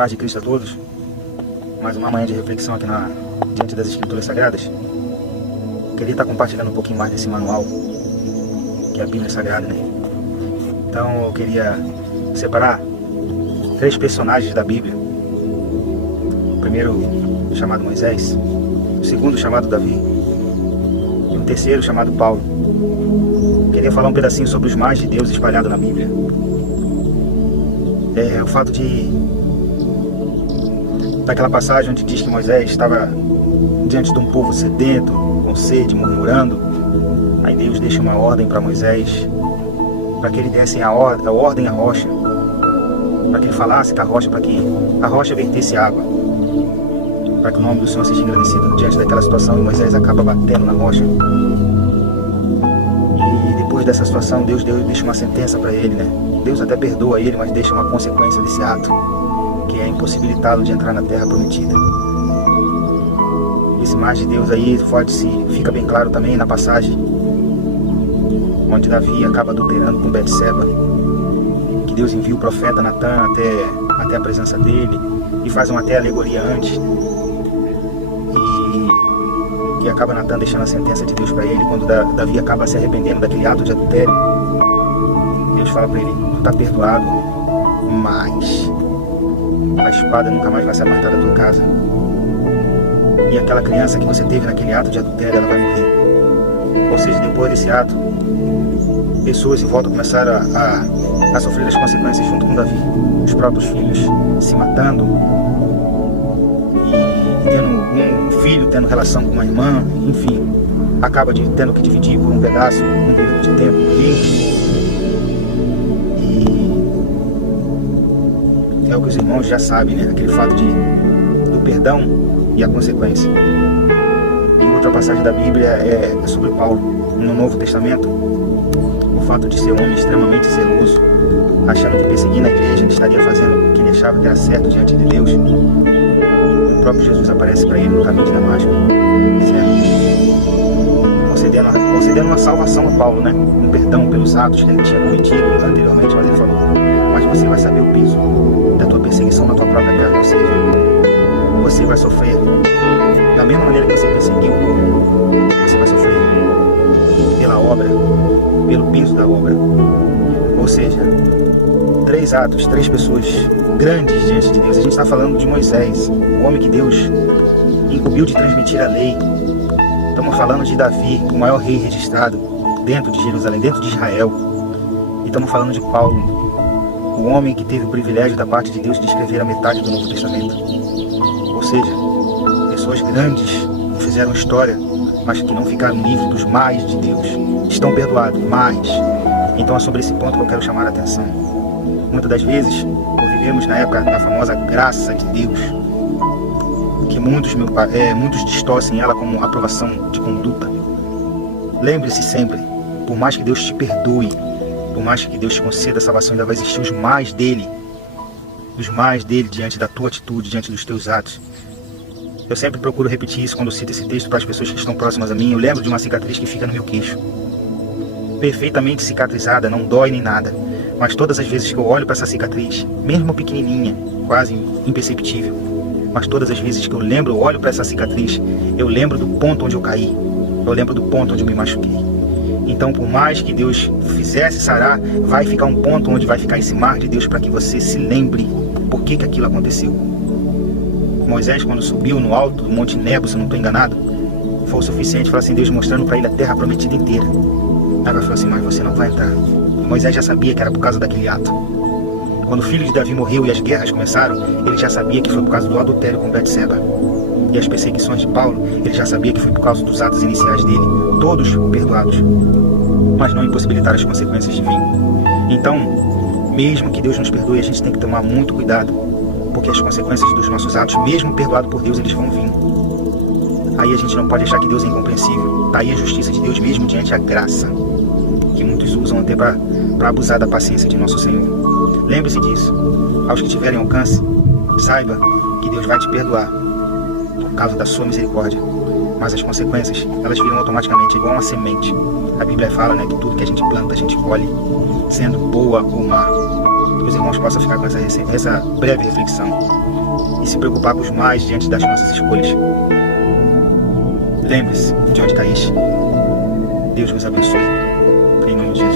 Paz de Cristo a todos. Mais uma manhã de reflexão aqui diante das Escrituras Sagradas. Queria estar compartilhando um pouquinho mais desse manual, que é a Bíblia Sagrada, né? Então eu queria separar 3 personagens da Bíblia. O primeiro chamado Moisés, o segundo chamado Davi e o terceiro chamado Paulo. Queria falar um pedacinho sobre os mais de Deus espalhados na Bíblia. O fato daquela passagem onde diz que Moisés estava diante de um povo sedento, com sede, murmurando. Aí Deus deixa uma ordem para Moisés, para que ele desse a ordem à rocha, para que ele falasse com a rocha, para que a rocha vertesse água, para que o nome do Senhor seja engrandecido diante daquela situação. E Moisés acaba batendo na rocha. E depois dessa situação, Deus deixa uma sentença para ele, né? Deus até perdoa ele, mas deixa uma consequência desse ato, que é impossibilitá-lo de entrar na terra prometida. Esse mais de Deus aí fica bem claro também na passagem onde Davi acaba adulterando com Betseba, que Deus envia o profeta Natan até a presença dele e faz até alegoria antes, e acaba Natan deixando a sentença de Deus para ele. Quando Davi acaba se arrependendo daquele ato de adultério, Deus fala para ele: tu está perdoado, mas a espada nunca mais vai se apartar da tua casa, e aquela criança que você teve naquele ato de adultério, ela vai morrer. Ou seja, depois desse ato, pessoas em volta começaram a sofrer as consequências junto com Davi. Os próprios filhos se matando, e tendo um filho tendo relação com uma irmã, enfim, acaba tendo que dividir por um pedaço, um período de tempo. É o que os irmãos já sabem, né? Aquele fato do perdão e a consequência. E outra passagem da Bíblia é sobre Paulo, no Novo Testamento. O fato de ser um homem extremamente zeloso, achando que perseguindo a igreja ele estaria fazendo o que ele achava que era certo diante de Deus. O próprio Jesus aparece para ele no caminho de Damasco, concedendo uma salvação a Paulo, né? Um perdão pelos atos que ele tinha cometido anteriormente, mas ele falou: mas você vai saber o peso da tua perseguição na tua própria carne, ou seja, você vai sofrer da mesma maneira que você perseguiu, você vai sofrer pela obra, pelo peso da obra. Ou seja, 3 atos, 3 pessoas grandes diante de Deus. A gente está falando de Moisés, o homem que Deus incumbiu de transmitir a lei. Estamos falando de Davi, o maior rei registrado dentro de Jerusalém, dentro de Israel. E estamos falando de Paulo, o homem que teve o privilégio da parte de Deus de escrever a metade do Novo Testamento. Ou seja, pessoas grandes que fizeram história, mas que não ficaram livres dos mais de Deus. Estão perdoados, mas... Então é sobre esse ponto que eu quero chamar a atenção. Muitas das vezes, vivemos na época da famosa graça de Deus, que muitos distorcem ela como aprovação de conduta. Lembre-se sempre, por mais que Deus te perdoe, por mais que Deus te conceda a salvação, ainda vai existir os mais dele diante da tua atitude, diante dos teus atos. Eu sempre procuro repetir isso quando eu cito esse texto para as pessoas que estão próximas a mim. Eu lembro de uma cicatriz que fica no meu queixo, perfeitamente cicatrizada, não dói nem nada, mas todas as vezes que eu olho para essa cicatriz, mesmo pequenininha, quase imperceptível, mas todas as vezes que eu olho para essa cicatriz, eu lembro do ponto onde eu caí, eu lembro do ponto onde eu me machuquei. Então, por mais que Deus fizesse sarar, vai ficar um ponto onde vai ficar esse mar de Deus para que você se lembre por que aquilo aconteceu. Moisés, quando subiu no alto do Monte Nebo, se eu não estou enganado, foi o suficiente para assim, Deus mostrando para ele a terra prometida inteira. Aí ele falou assim: mas você não vai entrar. E Moisés já sabia que era por causa daquele ato. Quando o filho de Davi morreu e as guerras começaram, ele já sabia que foi por causa do adultério com Betseba. E as perseguições de Paulo, ele já sabia que foi por causa dos atos iniciais dele. Todos perdoados, mas não impossibilitaram as consequências de vir. Então, mesmo que Deus nos perdoe, a gente tem que tomar muito cuidado, porque as consequências dos nossos atos, mesmo perdoado por Deus, eles vão vir. Aí a gente não pode achar que Deus é incompreensível. Está aí a justiça de Deus mesmo diante da graça, que muitos usam até para abusar da paciência de nosso Senhor. Lembre-se disso. Aos que tiverem alcance, saiba que Deus vai te perdoar por causa da sua misericórdia. Mas as consequências, elas virão automaticamente, igual uma semente. A Bíblia fala, né, que tudo que a gente planta, a gente colhe, sendo boa ou má. que os irmãos possam ficar com essa breve reflexão e se preocupar com os mais diante das nossas escolhas. Lembre-se de onde caíste. Deus nos abençoe. Em nome de Jesus.